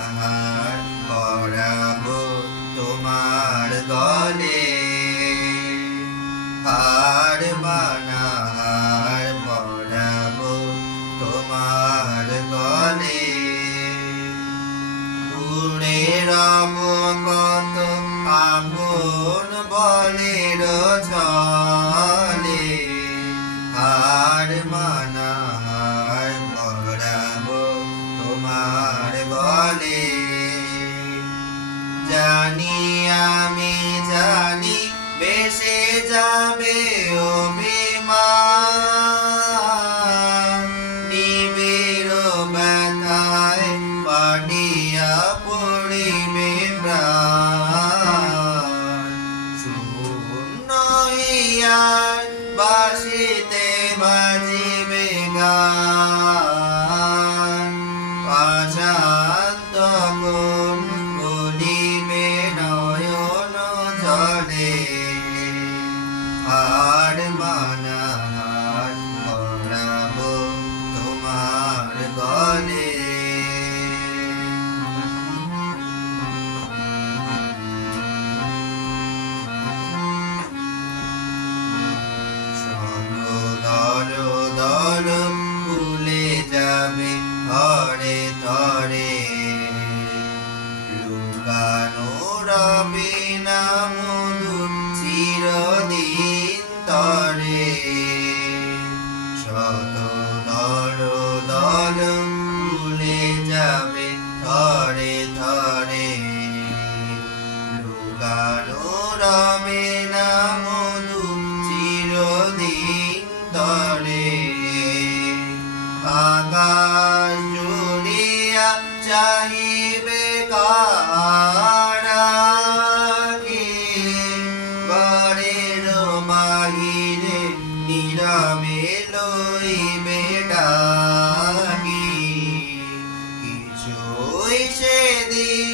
হার পরাবো তোমার গলে, হার মানা হার পরাবো তোমার গলে। উড়ে রব কত আপন বলের ছলে, হার মানা হার পরাবো তোমার গলে। জানি আমি জানি বেসে যাবে অভিমান, নিবিড় ব্যথায় পাটিয়া পড়িবে প্রাণ। শূন্য হিয়ার বাঁশিতে বাজিবে গান, পাষাণ তখন বলিবে নয়ন জলে। হার মানা হার পরাবো তোমার গলে। দল দল ভুলে যাবে ধরে ধরে, লুকানো রবে না মধুর চিরদিন তরে। শত দল দল ভুলে যাবে ধরে ধরে, লুকানো রবে না মধুর চিরদিন তরে। আকাশ জুড়িয়া চাহিবে কারা কি, ঘরের বাহিরে নীরবে লইবে ডাকি। কিছুই সেদিন